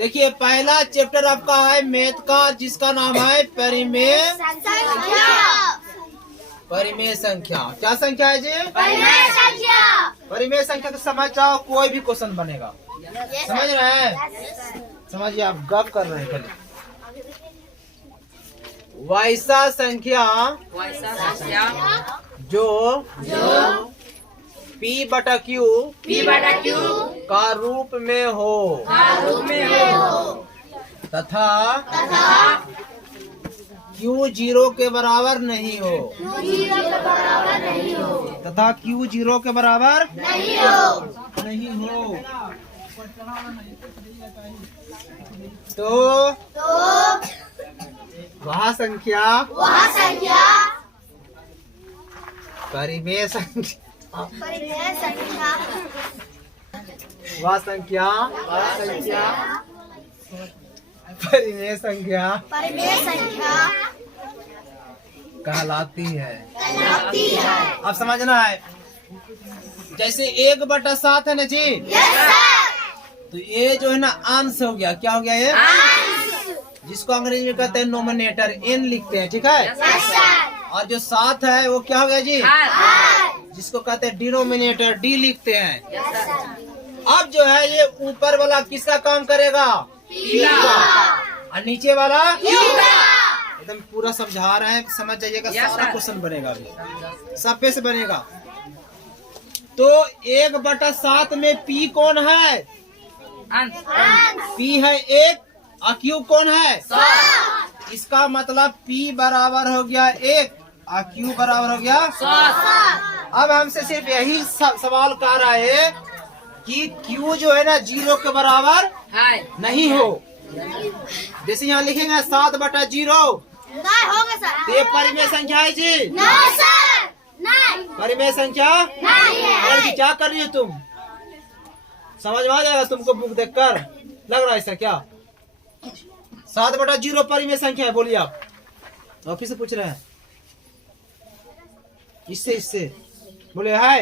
देखिए पहला चैप्टर आपका है मैथ का, जिसका नाम है परिमेय संख्या। क्या संख्या है जी? परिमेय संख्या। तो समझ जाओ, कोई भी क्वेश्चन बनेगा। समझ रहे हैं? समझिए, आप गप कर रहे हैं खाली। वैसा संख्या जो P/Q का रूप में हो तथा Q 0 के बराबर नहीं हो तथा Q 0 के बराबर नहीं हो तो वह संख्या परिमेय संख्या वह संख्या परिमेय संख्या कहलाती है। अब समझना है, जैसे 1/7 है ना जी, तो ये जो है ना अंश हो गया। क्या हो गया ये? जिसको अंग्रेजी में कहते हैं नोमिनेटर, n लिखते हैं, ठीक है। और जो 7 है वो क्या हो गया जी? जिसको कहते हैं डिनोमिनेटर, d लिखते हैं। अब जो है ये ऊपर वाला किसका काम करेगा? P का। और नीचे वाला Q का। एकदम पूरा समझा रहे हैं, समझ जाइएगा। सारा क्वेश्चन बनेगा अभी, सब पे से बनेगा। तो 1/7 में P कौन है? P है 1 और Q कौन है? इसका मतलब P बराबर हो गया 1 और Q बराबर हो गया 7। अब हमसे सिर्फ यही सवाल कर रहा है कि Q जो है ना 0 के बराबर नहीं हो। जैसे यहाँ लिखेंगे 7/0, तो ये परिमेय संख्या है जी? परिमेय संख्या नहीं। क्या कर रही हो तुम? समझ में आ जाएगा तुमको बुक देखकर, लग रहा है ऐसा क्या? 7/0 परिमेय संख्या है। बोलिए आप, ऑफिस से पूछ रहे हैं। इससे बोले है।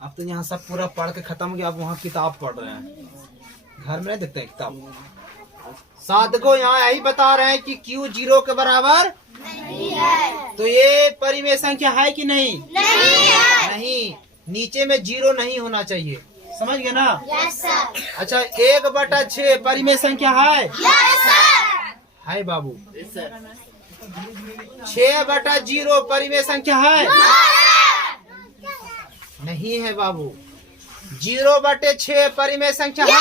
अब तो यहाँ सब पूरा पढ़ के खत्म हो गया। आप वहाँ किताब पढ़ रहे हैं, घर में नहीं देखते हैं किताब। 7 को यहाँ यही बता रहे हैं कि Q 0 के बराबर नहीं है। तो ये परिमेय संख्या है कि नहीं? नहीं। नीचे में 0 नहीं होना चाहिए, समझ गए ना? अच्छा, 1/6 परिमेय संख्या है? है बाबू। 6/0 परिमेय संख्या है? नहीं है बाबू। 0/6 परिमेय संख्या है?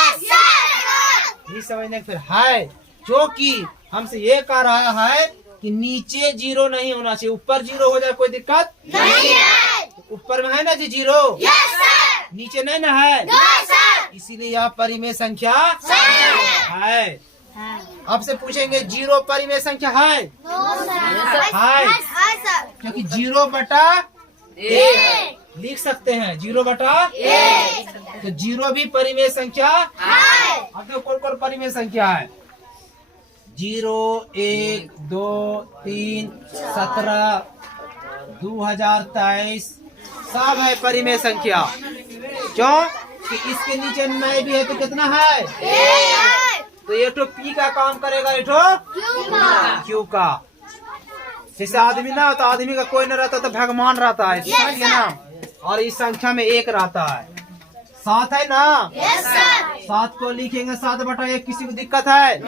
ये समझने फिर है, जो कि हमसे ये कह रहा है कि नीचे 0 नहीं होना चाहिए, ऊपर 0 हो जाए कोई दिक्कत नहीं है। ऊपर में है ना जी 0, नीचे नहीं ना है, इसीलिए यह परिमेय संख्या है। आपसे पूछेंगे 0 परिमेय संख्या है? क्योंकि 0/1 लिख सकते हैं, 0/1 तो 0 भी परिमेय संख्या है। अब देखो कौन कौन परिमेय संख्या है? 0, 1, 2, 3, 17, 2023 सब है परिमेय संख्या। क्यों कि इसके नीचे 9 भी है तो कितना है? तो ये तो P का काम करेगा, ये तो Q का। जैसे आदमी ना होता, आदमी का कोई न रहता तो भगवान रहता है, समझ गए ना? और इस संख्या में 1 रहता है। 7 है ना? 7 को लिखेंगे 7/1, किसी को दिक्कत है?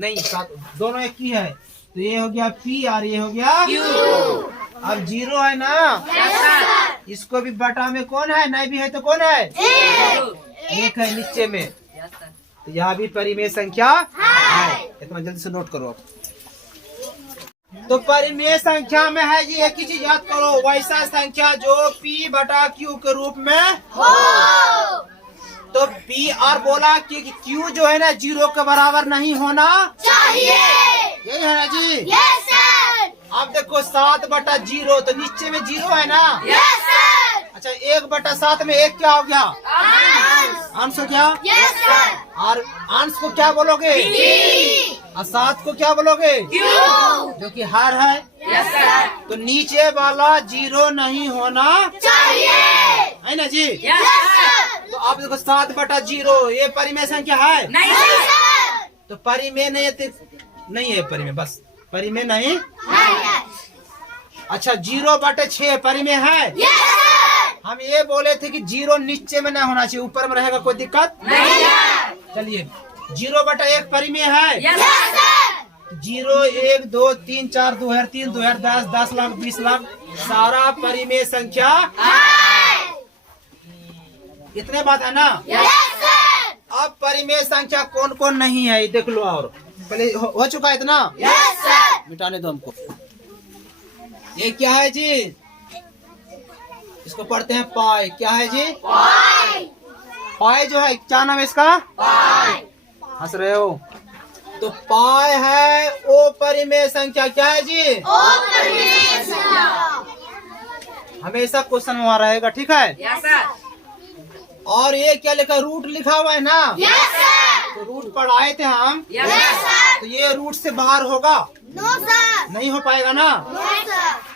नहीं, 7 दोनों एक ही है। तो ये हो गया P और ये हो गया Q। अब 0 है ना? इसको भी बटा में कौन है? नहीं भी है तो कौन है? 1 है नीचे में, तो यहाँ भी परिमेय संख्या है। इतना जल्दी से नोट करो आप। तो परिमेय संख्या में है जी, एक ही चीज याद करो, वैसा संख्या जो P/Q के रूप में हो। तो P और बोला कि Q जो है ना 0 के बराबर नहीं होना चाहिए, यही है ना जी? Yes sir. अब देखो 7/0, तो नीचे में 0 है ना? Yes sir. अच्छा, 1/7 में 1 क्या हो गया? अंश हो गया। Yes sir. और अंश को क्या बोलोगे? और 7 को क्या बोलोगे? जो कि हर है। Yes sir. तो नीचे वाला 0 नहीं होना चाहिए, है ना जी? Yes sir. तो आप देखो 7/0 ये परिमेय संख्या है? नहीं सर। तो परिमेय नहीं है, नहीं है परिमेय, बस परिमेय नहीं। अच्छा 0/6 परिमेय है? हम ये बोले थे कि 0 नीचे में ना होना चाहिए, ऊपर में रहेगा, कोई दिक्कत नहीं। चलिए 0/1 परिमेय है? 0 1 2 3 4 2003 2010 10 लाख 20 लाख सारा परिमेय संख्या। इतने बात है ना? अब परिमेय संख्या कौन कौन नहीं है देख लो। और पहले हो चुका है इतना? मिटाने दो हमको। ये क्या है जी? इसको पढ़ते हैं पाई। क्या है जी? पाई जो है, क्या नाम है इसका? हंस रहे हो? तो पाई है ओ परिमेय संख्या। क्या है जी? हमेशा क्वेश्चन वहाँ रहेगा, ठीक है? और ये क्या लिखा? रूट लिखा हुआ है ना? तो रूट पढ़ाए थे हम। तो ये रूट से बाहर होगा? नहीं हो पाएगा ना?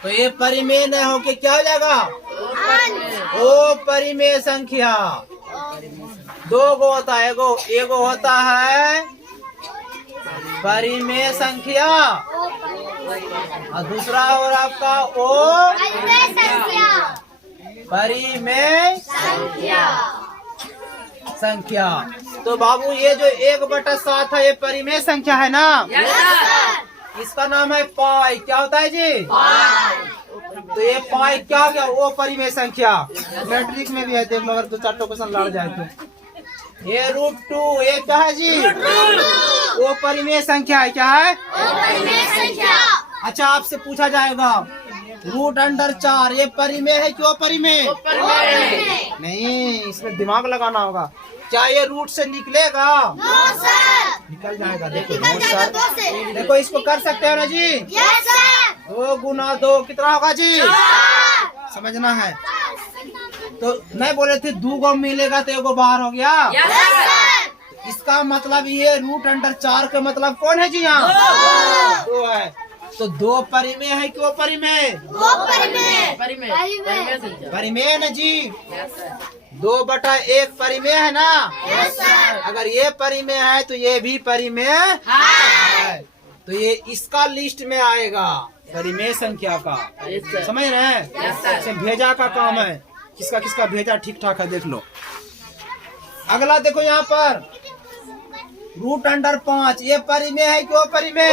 तो ये परिमेय नहीं होके क्या हो जाएगा? ओ परिमेय संख्या। दो गो होता है, एगो होता है परिमेय संख्या और दूसरा और आपका ओ परिमेय संख्या। तो बाबू ये जो 1/7 है ये परिमेय संख्या है ना? इसका नाम है पाई। क्या होता है जी? तो ये पाई क्या हो गया? वो परिमेय संख्या। मैट्रिक में भी है, देख लो अगर 2-4 क्वेश्चन लड़ जाए तो। ये √2 ये क्या है जी? वो परिमेय संख्या है। क्या है? अच्छा आपसे पूछा जाएगा √4 ये परिमेय है क्यों? परिमेय नहीं, इसमें दिमाग लगाना होगा। क्या ये रूट से निकलेगा? निकल जाएगा। देखो सर, देखो इसको कर सकते हो ना जी? 2 गुना 2 कितना होगा जी? समझना है। तो नहीं बोले थे 2 गो मिलेगा तो 1 गो बाहर हो गया। इसका मतलब ये √4 का मतलब कौन है जी? यहाँ 2 है। तो 2 परिमेय है क्यों? परिमेय परिमेय न जी। 2/1 परिमेय है ना? अगर ये परिमेय है तो ये भी परिमेय है। तो ये इसका लिस्ट में आएगा परिमेय संख्या का। समझ रहे हैं? भेजा का काम है, किसका किसका भेजा ठीक ठाक है देख लो। अगला देखो यहाँ पर √5 ये परिमेय है क्यों? परिमेय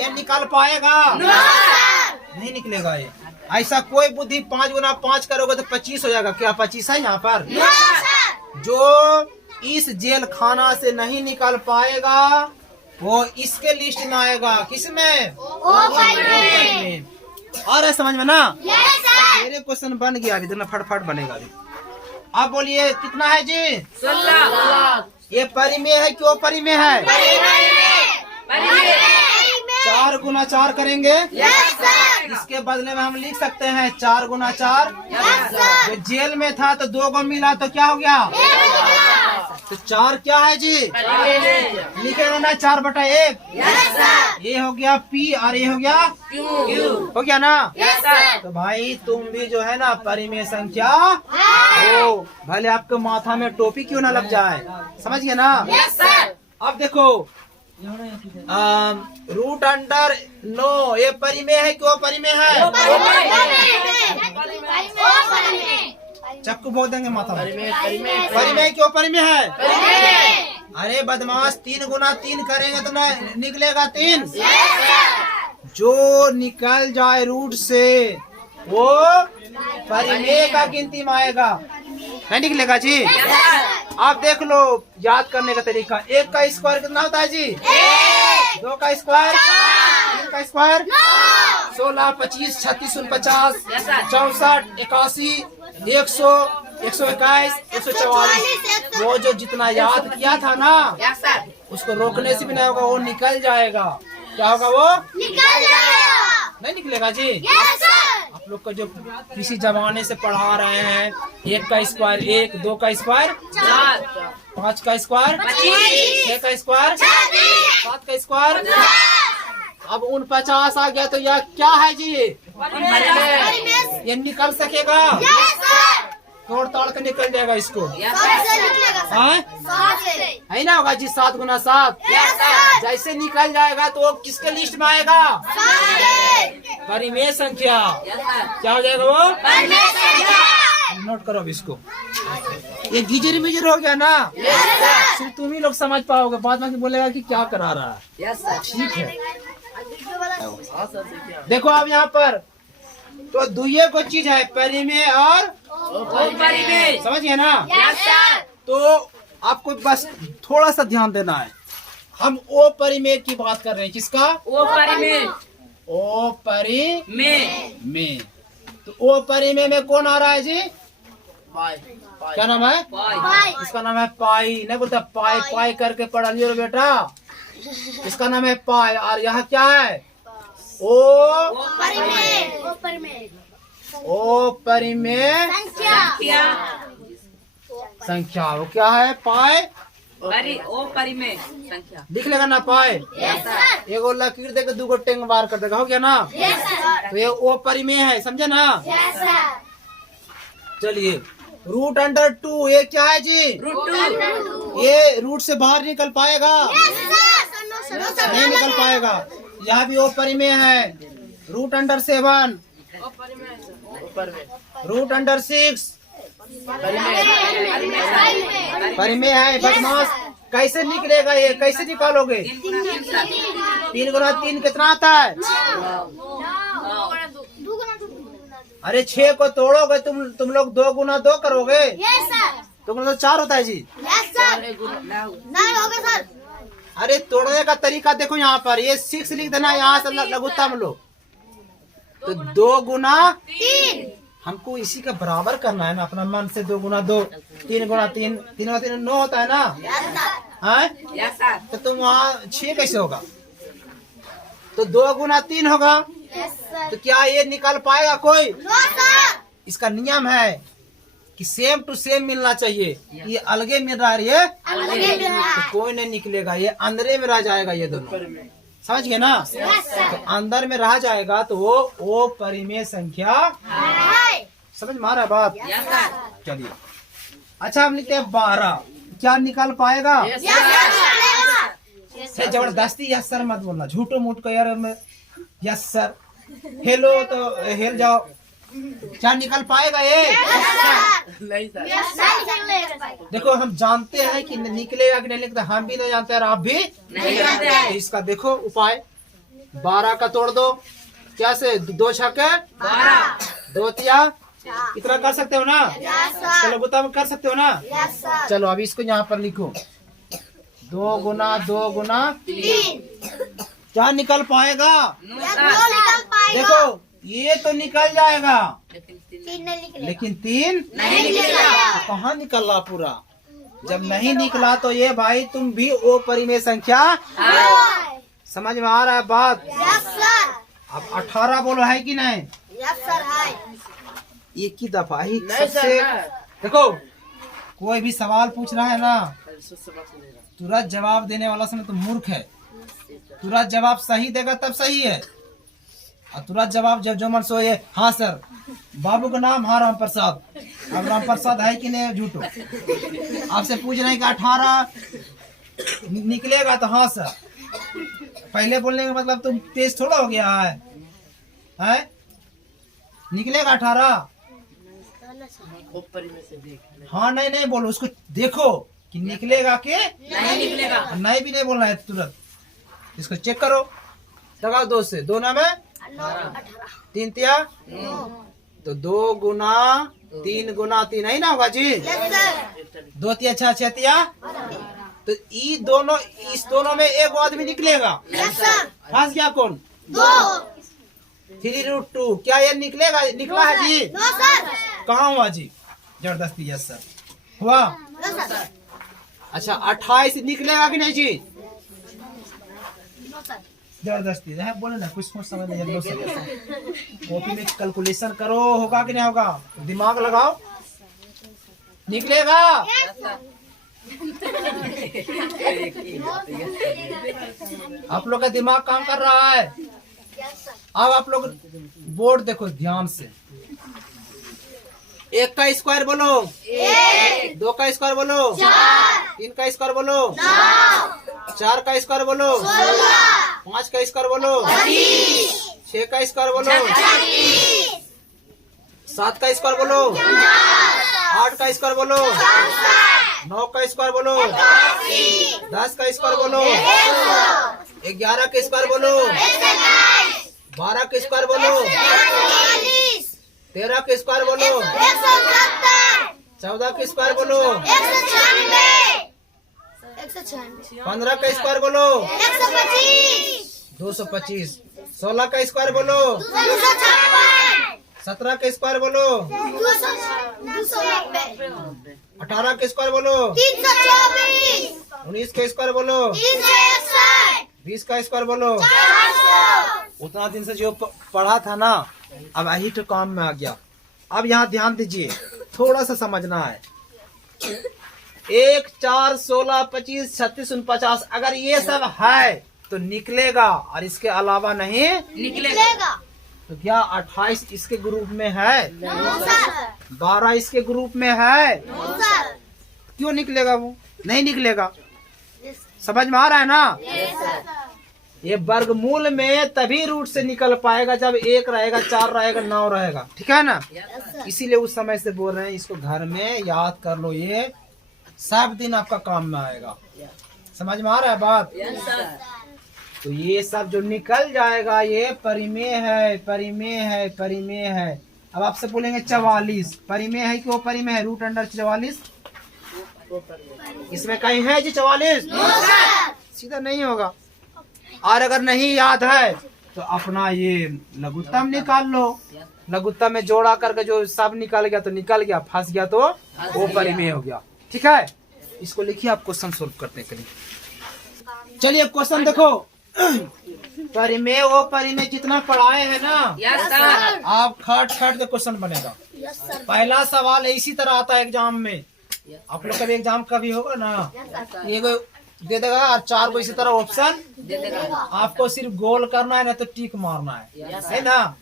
ये निकाल पाएगा? नहीं निकलेगा ये। ऐसा कोई बुद्धि 5 गुना 5 करोगे तो 25 हो जाएगा। क्या 25 है यहाँ पर? जो इस जेल खाना से नहीं निकाल पाएगा वो इसके लिस्ट में आएगा। किसमें? और है समझ में ना? मेरे क्वेश्चन बन गया अभी, इतना फटफट बनेगा अभी। अब बोलिए कितना है जी? 16। ये परिमेय है क्यों? परिमेय है। 4 गुना 4 करेंगे। इसके बदले में हम लिख सकते हैं 4 गुना 4। जो जेल में था तो 2 गो मिला तो क्या हो गया? तो 4 क्या है जी? लिखे ना 4/1। ये हो गया P और ये हो गया Q। हो गया ना? तो भाई तुम भी जो है ना परिमेय संख्या हो, भले आपके माथा में टोपी क्यों ना लग जाए। समझ गए ना? अब देखो √9 ये परिमेय है क्यों? परिमेय है। चक्कू बोल देंगे माथा में। परिमेय क्यों? परिमेय है। अरे बदमाश 3 गुना 3 करेंगे तो ना निकलेगा 3। जो निकल जाए रूट से वो परिमेय का गिनती में आएगा, नहीं निकलेगा जी। आप देख लो याद करने का तरीका। 1 का स्क्वायर कितना होता है जी? 2 का स्क्वायर, 3 का स्क्वायर 16, 25, 36, 49, 64, 81, 100, 121, 144। वो जो जितना याद किया था ना उसको रोकने से भी नहीं होगा, वो निकल जाएगा। क्या होगा? वो निकल जाएगा। नहीं निकलेगा जी। आप लोग को जो किसी जमाने से पढ़ा रहे हैं 1 का स्क्वायर 1, 2 का स्क्वायर 4, 5 का स्क्वायर 6 का स्क्वायर 7 का स्क्वायर। अब 49 आ गया तो यह क्या है जी? ये निकल सकेगा? तोड़ ताड़ के निकल जाएगा इसको। निकलेगा है ना होगा जी 7 गुना 7। जैसे निकल जाएगा तो वो किसके लिस्ट में आएगा? परिमेय संख्या। क्या हो जाएगा वो? नोट करो अब इसको। ये गिजर बिजर हो गया ना, सिर्फ तुम ही लोग समझ पाओगे, बाद में बोलेगा कि क्या करा रहा है। ठीक है, देखो अब यहाँ पर तो दुइये को चीज है परिमेय और समझ गए ना? तो आपको बस थोड़ा सा ध्यान देना है। हम ओ परिमेय की बात कर रहे हैं। किसका? ओ परिमेय। ओ परिमेय। तो ओ परिमेय में कौन आ रहा है जी? क्या नाम है? इसका नाम है पाई। नहीं बोलता पाई पाई करके पढ़ लियो बेटा। इसका नाम है पाई। और यहाँ क्या है? ओ परिमेय संख्या। वो क्या है? पाई। ओ परिमेय संख्या लिख लेगा ना पाई। एगो लकीर देकर 2 टेंग बार कर देगा, हो गया ना? तो ये ओ परिमेय है, समझे ना? चलिए √2 ये क्या है जी? ये रूट से बाहर निकल पाएगा? नहीं निकल पाएगा। यहाँ भी ओ परिमेय है। √7 √6 परिमेय है। बदमाश कैसे निकलेगा ये? कैसे निकालोगे? 3 गुना 3 कितना आता है? अरे 6 को तोड़ोगे तुम लोग 2 गुना 2 करोगे? तुम लोग तो 4 होता है जी। अरे तोड़ने का तरीका देखो यहाँ पर। ये 6 लिख देना यहाँ से लघुत्तम लो। तो 2 गुना 3 हमको इसी का बराबर करना है ना अपना मन से। 2 गुना 2 3 गुना 3 3 गुना 3 9 होता है ना? तो तुम वहाँ 6 कैसे होगा? तो 2 गुना 3 होगा। तो क्या ये निकल पाएगा कोई? इसका नियम है कि सेम टू सेम मिलना चाहिए। ये अलगे मिल रहा है, ये तो कोई नहीं निकलेगा। ये अंदर में रह जाएगा ये दोनों। समझ गए ना? तो अंदर में रह जाएगा तो वो ओ परिमेय संख्या। समझ में आ रहा है बात? चलिए अच्छा हम लिखते हैं 12। क्या निकल पाएगा? जबरदस्ती यस सर मत बोलना, झूठो मूठ को यार में यस सर हेलो तो हेल जाओ। क्या निकल पाएगा ये? नहीं सर। देखो हम जानते हैं कि निकलेगा कि नहीं निकलता, हम भी नहीं जानते और आप भी नहीं जानते। इसका देखो उपाय। 12 का तोड़ दो। कैसे? 2 छक्के 12, 2 तिया इतना कर सकते हो ना? चलो बता कर सकते हो ना? चलो अभी इसको यहाँ पर लिखो। 2 गुना 2 गुना 3 क्या निकल पाएगा? देखो ये तो निकल जाएगा लेकिन 3 नहीं निकलेगा। तो कहाँ निकला पूरा? जब नहीं निकला तो ये भाई तुम भी ओ परिमेय संख्या। समझ में आ रहा है बात? अब 18 बोलो है कि नहीं? एक ही दफा ही सबसे। देखो कोई भी सवाल पूछ रहा है ना, तुरंत जवाब देने वाला समय तो मूर्ख है। तुरंत जवाब सही देगा तब सही है, और तुरंत जवाब जब जो मन सो ये हाँ सर। बाबू का नाम हाँ राम प्रसाद। अब राम प्रसाद है कि नहीं? झूठो। आपसे पूछ रहे हैं कि 18 निकलेगा तो हाँ सर। पहले बोलने का मतलब तुम तेज थोड़ा हो गया है? निकलेगा 18? हाँ नहीं बोलो, उसको देखो कि निकलेगा कि नहीं निकलेगा। नहीं भी नहीं बोलना है तुरंत, इसको चेक करो। लगाओ 2 से 2 ना में 3 तिया तो 2 गुना 3 गुना 3 है ना होगा जी? 2 तिया 6 6 तिया। तो इस दोनों में एक आदमी निकलेगा। फंस गया कौन? 3√2 क्या ये निकलेगा? निकला है जी? कहाँ हुआ जी? जबरदस्ती यस सर हुआ। अच्छा 28 निकलेगा कि नहीं जी? जबरदस्ती है बोले ना, कुछ समझ नहीं। कॉपी में कैलकुलेशन करो, होगा कि नहीं होगा? दिमाग लगाओ, निकलेगा। आप लोग का दिमाग काम कर रहा है। अब आप लोग बोर्ड देखो ध्यान से। 1 का स्क्वायर बोलो 2 का स्क्वायर बोलो 3 का स्क्वायर बोलो 4 का स्क्वायर बोलो 5 का स्क्वायर बोलो 6 का स्क्वायर बोलो 7 का स्क्वायर बोलो 8 का स्क्वायर बोलो 9 का स्क्वायर बोलो 10 का स्क्वायर बोलो 11 का स्क्वायर बोलो 12 का स्क्वायर बोलो 13 का स्क्वायर बोलो 14 का स्क्वायर बोलो 15 का स्क्वायर बोलो 225 16 का स्क्वायर बोलो 17 का स्क्वायर बोलो 18 का स्क्वायर बोलो 19 का स्क्वायर बोलो 20 का स्क्वायर बोलो। उतना दिन से जो पढ़ा था ना, अब यही तो काम में आ गया। अब यहाँ ध्यान दीजिए, थोड़ा सा समझना है। 1 4 16 25 36 49 अगर ये सब है तो निकलेगा, और इसके अलावा नहीं निकलेगा। तो क्या 28 इसके ग्रुप में है? 12 इसके ग्रुप में है? क्यों निकलेगा? वो नहीं निकलेगा। समझ में आ रहा है ना? ये वर्गमूल में तभी रूट से निकल पाएगा जब 1 रहेगा, 4 रहेगा, 9 रहेगा। ठीक है ना? इसीलिए उस समय से बोल रहे हैं, इसको घर में याद कर लो, ये सब दिन आपका काम में आएगा। समझ में आ रहा है बात? तो ये सब जो निकल जाएगा, ये परिमेय है, परिमेय है, परिमेय है। अब आपसे बोलेंगे 44 परिमेय है कि वो परिमेय है? रूट अंडर 44 इसमें कहीं है जी 44? सीधा नहीं होगा। और अगर नहीं याद है तो अपना ये लघुत्तम निकाल लो। लघुत्तम में जोड़ा करके जो सब निकल गया तो निकल गया, फंस गया तो वो परिमेय हो गया। ठीक है, इसको लिखिए, आप क्वेश्चन सोल्व करने के लिए। चलिए क्वेश्चन देखो। परिमेय वो परिमेय जितना पढ़ाए है ना, आप खट खट के क्वेश्चन बनेगा। पहला सवाल इसी तरह आता है एग्जाम में। आप लोग कभी एग्जाम कभी होगा ना, ये दे देगा और 4 को इसी तरह ऑप्शन दे देगा। आपको सिर्फ गोल करना है ना तो टिक मारना है ना?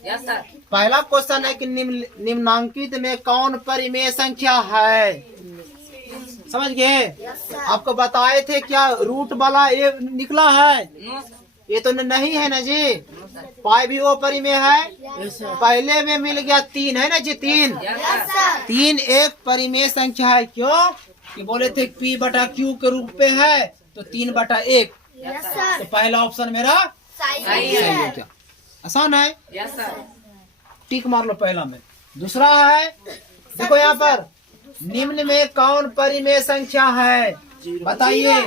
पहला क्वेश्चन है कि निम्नांकित में कौन परिमेय संख्या है? समझ गए? आपको बताए थे क्या रूट वाला ये निकला है? ये तो नहीं है ना जी। पाई भी वो परिमेय है। पहले में मिल गया 3 है ना जी। 3 एक परिमेय संख्या है। क्यों? कि बोले थे P बटा Q के रूप पे है, तो 3 बटा 1। तो पहला ऑप्शन मेरा सही है। क्या आसान है? टिक मार लो पहला में। दूसरा है, देखो यहाँ पर, निम्न में कौन परिमेय संख्या है? बताइए।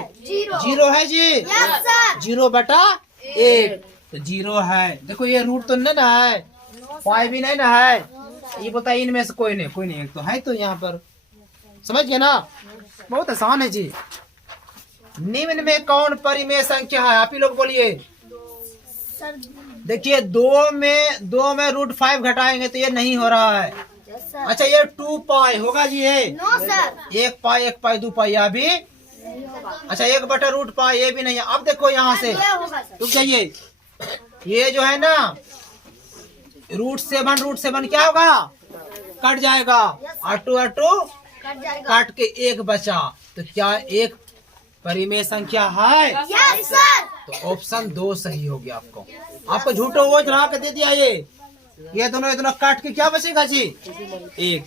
0 है जी। 0 बटा 1 तो 0 है। देखो ये रूट तो नहीं ना है, पाई भी नहीं ना है। ये बताइए इनमें से कोई नहीं, कोई नहीं, एक तो है। तो यहाँ पर समझ गए ना? बहुत आसान है जी। निम्न में कौन परिमेय संख्या है? आप ही लोग बोलिए। देखिए 2 में रूट 5 घटाएंगे तो ये नहीं हो रहा है। अच्छा ये 2 पाई होगा जी? ये 1 पाई 1 पाई 2 पाई अभी। अच्छा 1 बटा रूट पाई ये भी नहीं है। अब देखो यहाँ से रुक जाइए। ये जो है ना रूट 7 क्या होगा? कट जाएगा। R2 काट के 1 बचा, तो क्या 1 परिमेय संख्या है? तो ऑप्शन 2 सही हो गया। आपको झूठो वो चढ़ा के दे दिया। ये दोनों काट के क्या बचेगा जी? 1।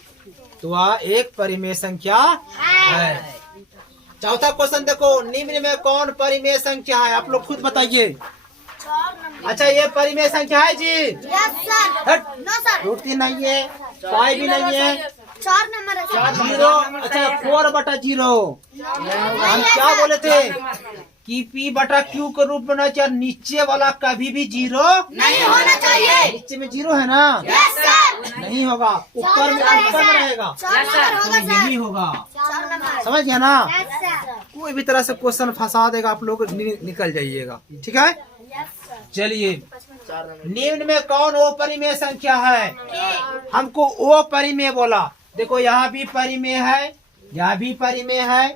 तो 1 परिमेय संख्या है। चौथा क्वेश्चन देखो, निम्न में कौन परिमेय संख्या है? आप लोग खुद बताइए। अच्छा ये परिमेय संख्या है जी? रूट 3 नहीं है, पाई भी नहीं है, 4 नंबर है। 0। अच्छा 4 बटा 0। हम क्या बोले थे कि P बटा Q के रूप में क्या नीचे वाला कभी भी 0 नहीं होना चाहिए। नीचे में 0 है ना? नहीं होगा, ऊपर में रहेगा। तो यही होगा। समझ गया ना? कोई भी तरह से क्वेश्चन फंसा देगा, आप लोग निकल जाइएगा। ठीक है, चलिए। निम्न में कौन वो परिमेय संख्या है? हमको वो परिमेय बोला। देखो यहाँ भी परिमेय है, यहाँ भी परिमेय है,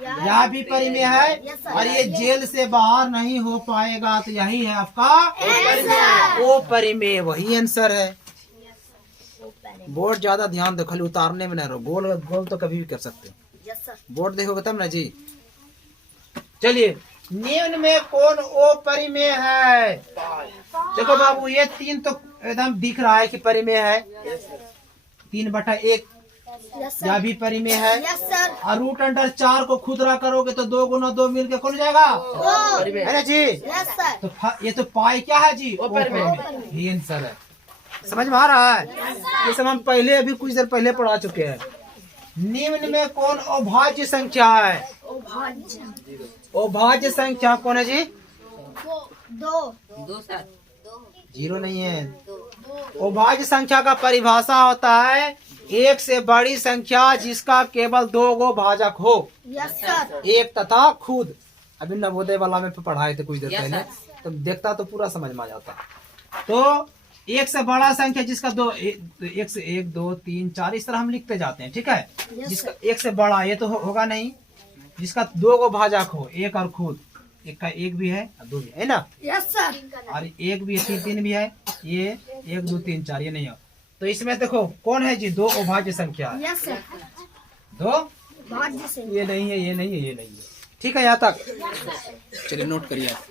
यहाँ भी परिमेय है, और ये जेल से बाहर नहीं हो पाएगा। तो यही है आपका वो परिमेय। वही आंसर है। बोर्ड ज्यादा ध्यान दो, खाली उतारने में न रहो। गोल गोल तो कभी भी कर सकते हो। Yes sir. बोर्ड देखोगे तब ना जी। चलिए, निम्न में कौन ओ परिमेय है? देखो बाबू, ये 3 तो एकदम दिख रहा है कि परिमेय है। 3/1 यस सर। यह भी परिमेय है। Yes sir. और √4 को खुदरा करोगे तो 2 गुना 2 मिल के कौन हो जाएगा? है ना जी? Yes sir. तो ये तो पाई क्या है जी? ओ परिमेय। ये आंसर है। समझ में आ रहा है? ये सब हम पहले अभी कुछ देर पहले पढ़ा चुके हैं। निम्न में कौन अभाज्य संख्या है? अभाज्य संख्या कौन है जी? 2। 2 सर। 0 नहीं है। अभाज्य संख्या का परिभाषा होता है 1 से बड़ी संख्या जिसका केवल 2 गो भाजक हो। Yes sir. एक तथा खुद। अभी नवोदय वाला में पढ़ाए थे कुछ देर Yes, पहले, sir. तो देखता तो पूरा समझ में आ जाता। तो 1 से बड़ा संख्या जिसका 1 से 1 2 3 4 इस तरह हम लिखते जाते हैं, ठीक है। Yes, जिसका 1 से बड़ा ये तो होगा नहीं, जिसका 2 गो भाजक हो, एक और खुद। एक का 1 भी है और 2 भी है ना। Yes sir. और 1 भी है, 3 भी है। ये 1 2 3 4 ये नहीं है। तो इसमें देखो कौन है जी? 2 अभाज्य संख्या है। Yes sir. 2 भाज्य से। ये नहीं है, ये नहीं है, ये नहीं है। ठीक है यहाँ तक? चलिए नोट करिए आप।